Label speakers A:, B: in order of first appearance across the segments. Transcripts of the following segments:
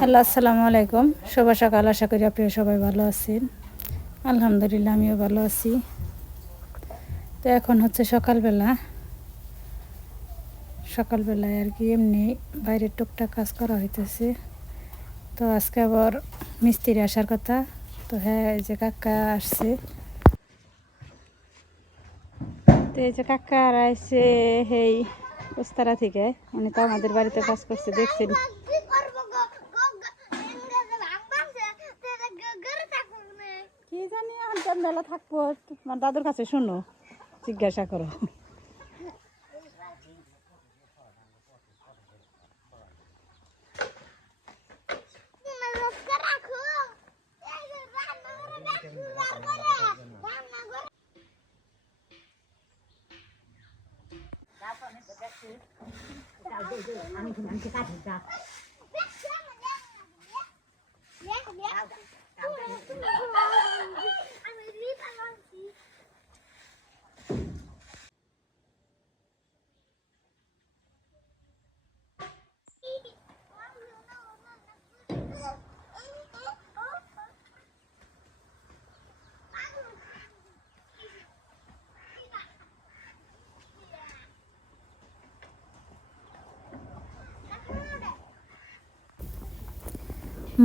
A: Hello আসসালামু আলাইকুম। শুভ সকাল, আশা করি আপনারা সবাই ভালো আছেন। আলহামদুলিল্লাহ, আমিও ভালো আছি। তো এখন হচ্ছে সকালবেলা। সকালবেলায় আর কি এমনি বাইরের টুকটাক কাজ করা হইতেছে। তো আজকে আবার মিস্ত্রি আসার কথা। তো হ্যাঁ এই যে কাকা আসছে। তো এই যে কাকা আর আসছে এই উস্তারা থেকে। উনি তো আমাদের বাড়িতে কাজ করছে, দেখছেন। জানি এখন মেলা থাকব তোমার দাদুর কাছে শোনো জিজ্ঞাসা করো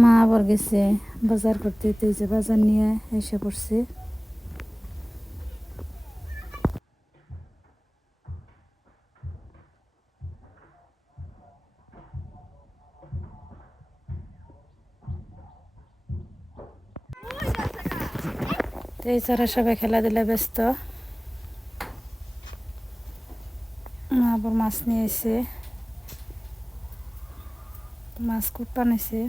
A: মা আবার গেছে বাজার করতে, তো যে বাজার নিয়ে এসে পড়ছে। এই ছাড়া সবাই খেলাধুলা ব্যস্ত আবার মাছ নিয়ে এসে, মাছ কুট বানাইছে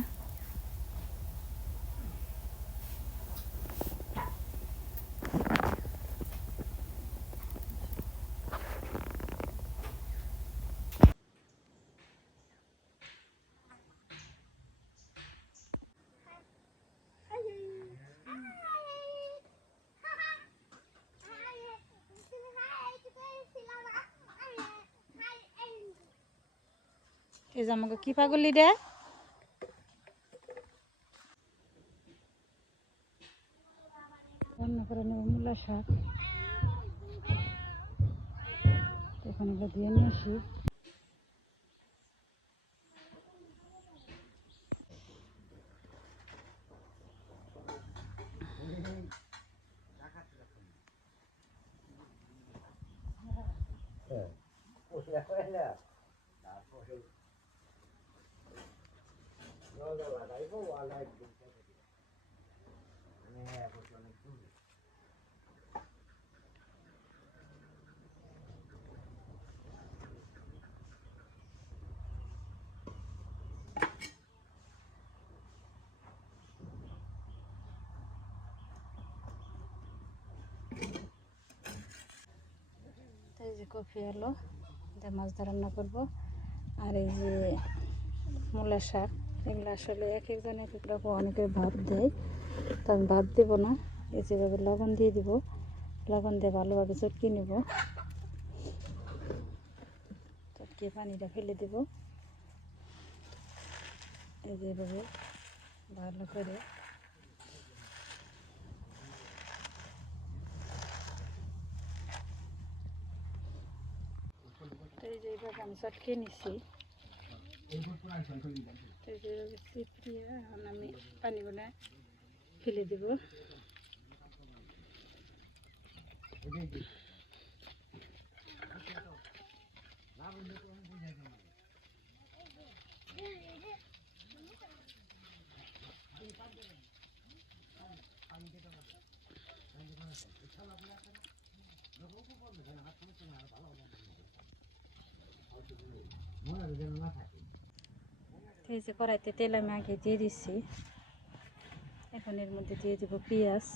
A: এই যে কি পাগলি রে রান্না করে নেব মূলা শাক ওখানে দিয়ে নিয়ে আসি তো এই যে কফি হলো এটা মাছ দিয়ে রান্না করব। আর এই যে মূলা শাক। এগুলো আসলে এক একজন এক এক রকম অনেকে ভাত দেয়। তো আমি ভাত দেবো না, এই যেভাবে লবণ দিয়ে দিব। লবণ দিয়ে ভালোভাবে চটকে নেব। চটকে পানিটা ফেলে দেব। এই যেভাবে ভালো করে। এই যে আমি চটকে নিছি। তো এই যে এইভাবে চিপড়িয়ে এখন আমি পানিগুলো ফেলে দেব তো কড়াইতে তেল আমি আগে দিয়ে দিচ্ছি এখন এর মধ্যে দিয়ে দিব পেঁয়াজ।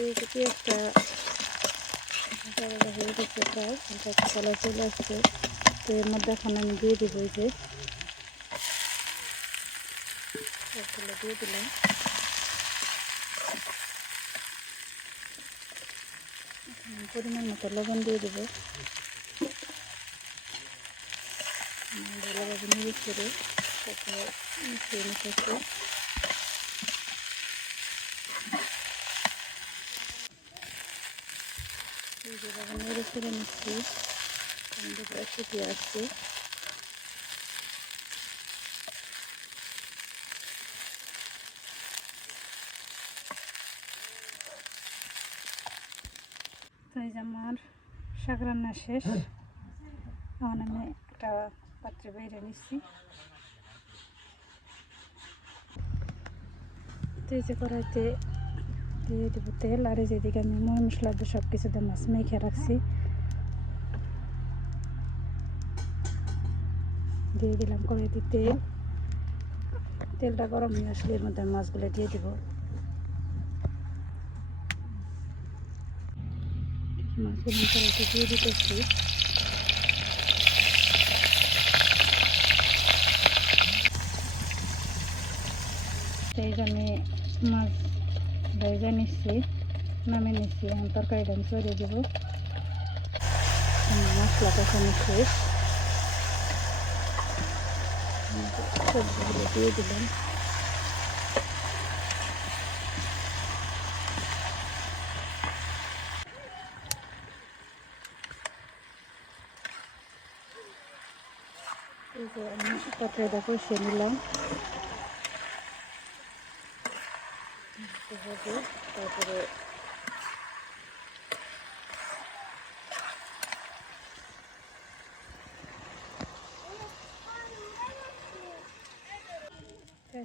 A: এই যে এবারে হয়ে গেছে প্রায় একটু কালার চলে আসছে তো এর মধ্যে এখন আমি দিয়ে দেবো যে দিয়ে দিলাম পরিমাণ মতো লবণ দিয়ে দেবো ভালোভাবে নিয়ে করে তারপরে মিশিয়ে নিতে যেভাবে নেড়ে ছেড়ে নিচ্ছি। শুকিয়ে আসছে। তো এই যে আমার শাক রান্না শেষ। এখন আমি একটা পাত্রে বাইরে নিচ্ছি। তো এই যে কড়াইতে দিয়ে দেবো তেল আর এই যেদিকে আমি ময় মশলা দিয়ে সব কিছু দিয়ে মাছ মেখে রাখছি। দিয়ে দিলাম কড়াইতে তেল। তেলটা গরম হয়ে আসলে এর মধ্যে মাছগুলো দিয়ে দেবো। মাছের মশলাটা দিয়ে দিতেছি। সেই জন্য মাছ ভেজে নিচ্ছি নামে নিচ্ছি এখন তরকারিটা আমি সরিয়ে দেবো। মশলা কষানো শেষ সবজিগুলো দিয়ে দিলাম। আমি তরকারিটা কষিয়ে নিলাম। হবে তারপরে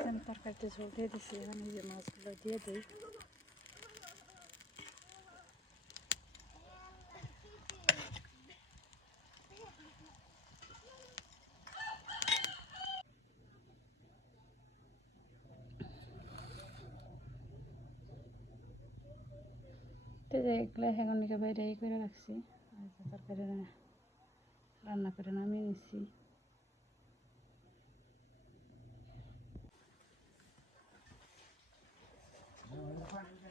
A: আমি তরকারিতে ঝোল দিয়ে দিচ্ছি এখন এই যে মাছগুলো দিয়ে দিই যে এগুলো নিকে বাইরে করে রাখছি। তরকারি রান্না করে নামিয়ে নিচ্ছি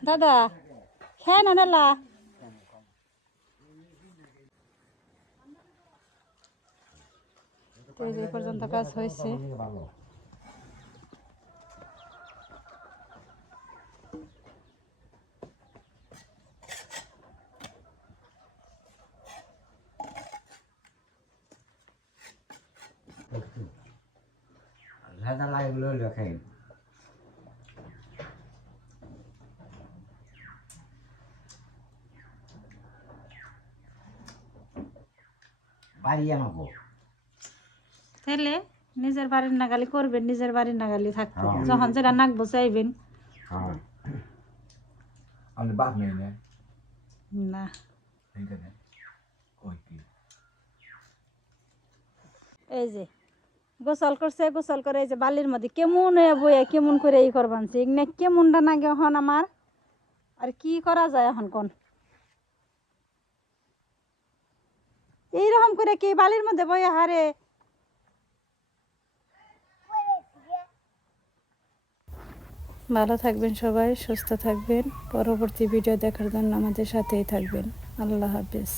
A: দাদা, খেয়ে না নালা এই পর্যন্ত কাজ হয়েছে।
B: লেখেন বাড়ি আমাকে
A: তাহলে নিজের বাড়ির নাগালি করবেন নিজের বাড়ির নাগালি থাকবেন।
B: হ্যাঁ।
A: যখন যেটা নাকবো চাইবেন
B: হ্যাঁ। আমি বাপ নেই না?
A: এই যে। গোসল করছে, গোসল করে এই যে বালির মধ্যে কেমন বইয়া কেমন করে এই করবানছে এগুলো কেমনটা নাগে এখন আমার? আর কি করা যায় এখন কোন? এইরকম করে কি বালির মধ্যে বইয়ে হারে? ভালো থাকবেন সবাই, সুস্থ থাকবেন। পরবর্তী ভিডিও দেখার জন্য আমাদের সাথেই থাকবেন। আল্লাহ হাফিজ।